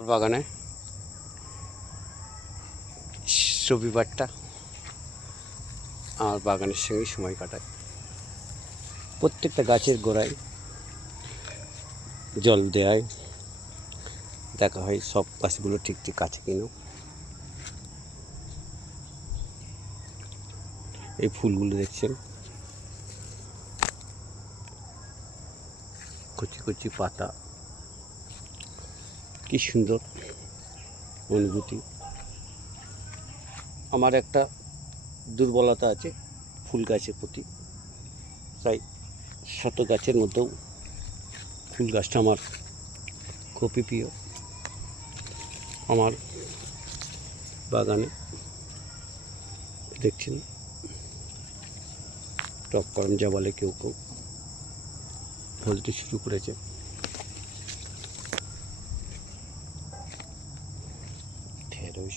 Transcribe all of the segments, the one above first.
বাগানে রবিবারটা আমার বাগানের সঙ্গে সময় কাটায়। প্রত্যেকটা গাছের গোড়ায় জল দেয়, দেখা হয় সব গাছগুলো ঠিক ঠিক আছে কিনা। এই ফুলগুলো দেখছেন, কচি কচি পাতা, কি সুন্দর অনুভূতি। আমার একটা দুর্বলতা আছে ফুল গাছের প্রতি, তাই শত গাছের মধ্যেও ফুল গাছটা আমার খুবই প্রিয়। আমার বাগানে দেখছেন টপ করঞ্জা বলে কেউ কেউ, ফলতে শুরু করেছে। ঢেঁড়স,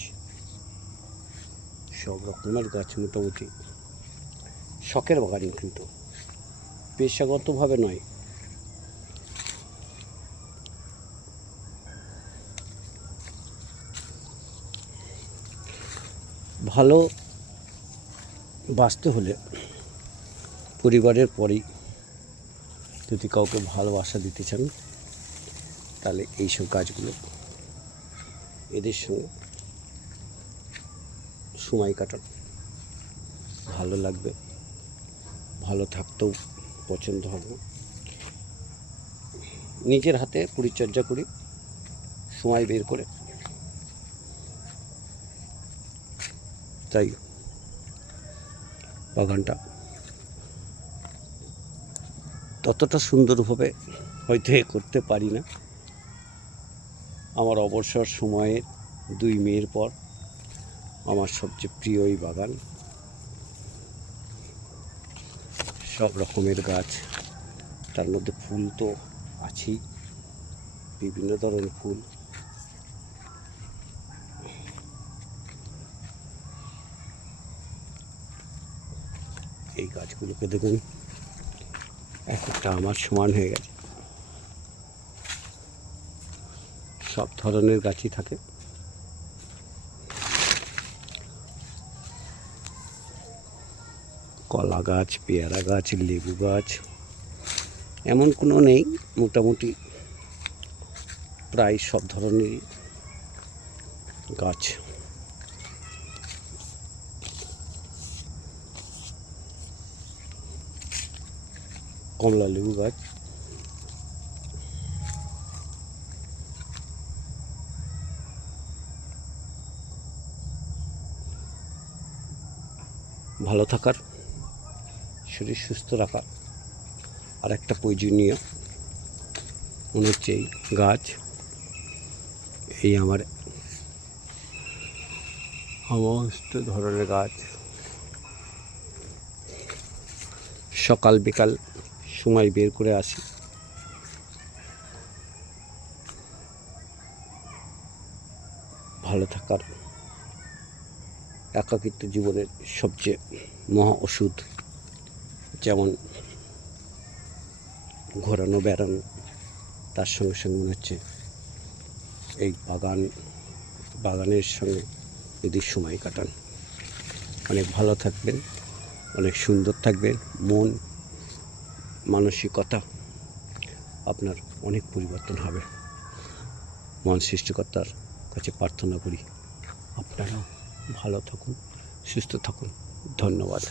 সব রকমের গাছ মোটামুটি শখের বাগান, কিন্তু পেশাগতভাবে নয়। ভালো বাঁচতে হলে পরিবারের পরেই যদি কাউকে ভালোবাসা দিতে চান, তাহলে এইসব গাছগুলো, এদের সঙ্গে সময় কাটান, ভালো লাগবে, ভালো থাকতেও পছন্দ হবে। নিজের হাতে পরিচর্যা করি, সময় বের করে। তাই বাগানটা ততটা সুন্দরভাবে হয়তো করতে পারি না। আমার অবসর সময়ের 2 মেয়ের পর আমার সবচেয়ে প্রিয় এই বাগান। সব রকমের গাছ, তার মধ্যে ফুল তো আছেই, বিভিন্ন ধরনের ফুল। এই গাছগুলোকে দেখুন, এক একটা আমার সমান হয়ে গেছে। সব ধরনের গাছই থাকে, কলা গাছ, পেয়ারা গাছ, লেবু গাছ, এমন কোনো নেই। মোটামুটি প্রায় সব ধরনেরই গাছ। কমলা লেবু গাছ, ভালো থাকার, শরীর সুস্থ রাখার আর একটা প্রয়োজনীয় মনে হচ্ছে এই গাছ। এই আমার সমস্ত ধরনের গাছ সকাল বিকাল সময় বের করে আসি। ভালো থাকার, একাকিত্ব জীবনের সবচেয়ে মহা ওষুধ। যেমন ঘোরানো বেড়ানো, তার সঙ্গে সঙ্গে মনে হচ্ছে এই বাগানের সঙ্গে যদি সময় কাটান, অনেক ভালো থাকবেন, অনেক সুন্দর থাকবেন। মন মানসিকতা আপনার অনেক পরিবর্তন হবে। মহান সৃষ্টিকর্তার কাছে প্রার্থনা করি আপনারাও ভালো থাকুন, সুস্থ থাকুন। ধন্যবাদ।